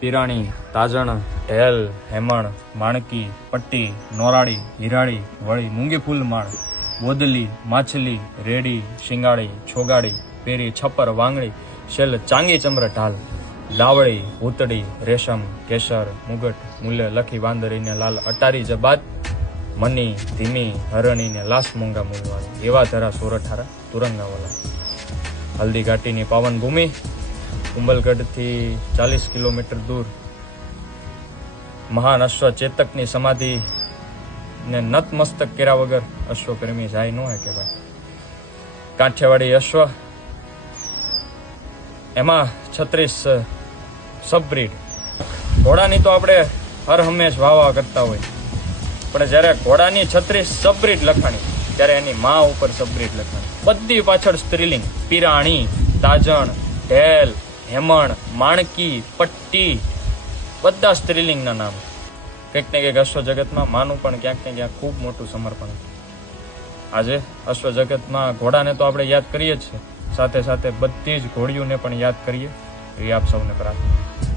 પિરાણી, તાજણ, ઢેલ, હેમણ, માણકી, પટ્ટી, નોરાળી, હિરાળી, વળી, મૂંગી ફૂલ માળ, બોદલી, માછલી, રેડી, શિંગાળી, છોગાડી, પેરી, છપ્પર, વાંગળી, શેલ, ચાંગી, ચમર, ઢાલ, લાવડી, ભૂતડી, રેશમ, કેસર, મુગટ, મુલ્ય, લખી, વાંદરીને લાલ, અટારી, જબાત, મની, ધીમી, હરણીને લાસ, મૂંગા મૂલવાળી, એવા ધરા સોરઠારા, તુરંગાવાલા. હલ્દી ઘાટીની પાવન ભૂમિ, કુંભલગઢથી 40 કિલોમીટર દૂર મહાન અશ્વ ચેતકની સમાધિ ને નતમસ્તક કર્યા વગર અશ્વપ્રેમી જાય ન હોય કે ભાઈ. કાઠિયાવાડી અશ્વ, એમાં 36 સબબ્રીડ. ઘોડાની તો આપણે હર હંમેશ વાવા કરતા હોય, પણ જ્યારે ઘોડાની 36 સબબ્રીડ લખાણી ત્યારે એની મા ઉપર સબબ્રીડ લખાણી. બધી પાછળ સ્ત્રીલિંગ. પિરાણી, તાજણ, ઢેલ, હેમણ, માણકી, પટ્ટી, બધા સ્ત્રીલિંગના નામ. કંઈક ને કંઈક અશ્વ જગતમાં માનું પણ ક્યાંક ને ક્યાંક ખૂબ મોટું સમર્પણ. આજે અશ્વ જગતમાં ઘોડાને તો આપણે યાદ કરીએ જ છીએ, સાથે સાથે બધી જ ઘોડીઓને પણ યાદ કરીએ એવી આપ સૌને પ્રાર્થના.